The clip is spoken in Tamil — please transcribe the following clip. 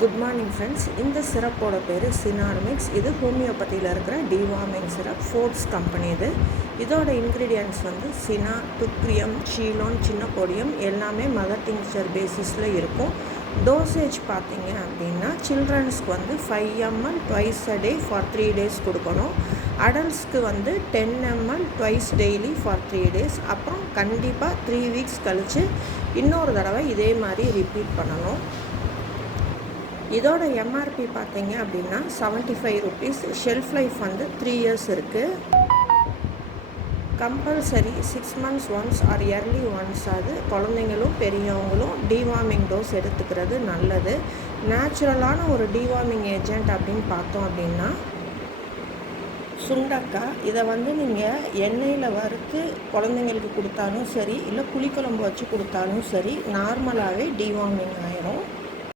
Good morning friends. இந்த சிரப்போட பேர் சினார்மிக்ஸ். இது ஹோமியோபதியில் இருக்கிற டிவார்மிங் சிரப், ஃபோர்ட்ஸ் கம்பெனி. இதோட இன்க்ரீடியன்ட்ஸ் சினா, டுக்ரியம், சீலோன், சின்ன பொடியம் எல்லாமே மதர் டிங்க்சர் பேசிஸில் இருக்கும். டோசேஜ் பார்த்தீங்க அப்படின்னா சில்ட்ரன்ஸ்க்கு 5 ml twice a day for 3 days கொடுக்கணும். அடல்ட்ஸ்க்கு 10 ml twice daily for 3 days. அப்புறம் கண்டிப்பாக 3 weeks கழித்து இன்னொரு தடவை இதே மாதிரி ரிப்பீட் பண்ணணும். இதோட எம்ஆர்பி பார்த்தீங்க அப்படின்னா 75 rupees. ஷெல்ஃப் லைஃப் 3 years இருக்குது. Compulsory 6 months once or yearly once அது குழந்தைங்களும் பெரியவங்களும் டிவார்மிங் டோஸ் எடுத்துக்கிறது நல்லது. நேச்சுரலான ஒரு டிவார்மிங் ஏஜென்ட் அப்படின்னு பார்த்தோம் அப்படின்னா சுண்டக்காய். இதை நீங்கள் எண்ணெயில் வறுத்து குழந்தைங்களுக்கு கொடுத்தாலும் சரி, இல்லை புளிக்குழம்பு வச்சு கொடுத்தாலும் சரி, நார்மலாகவே டிவார்மிங் ஆயிரும்.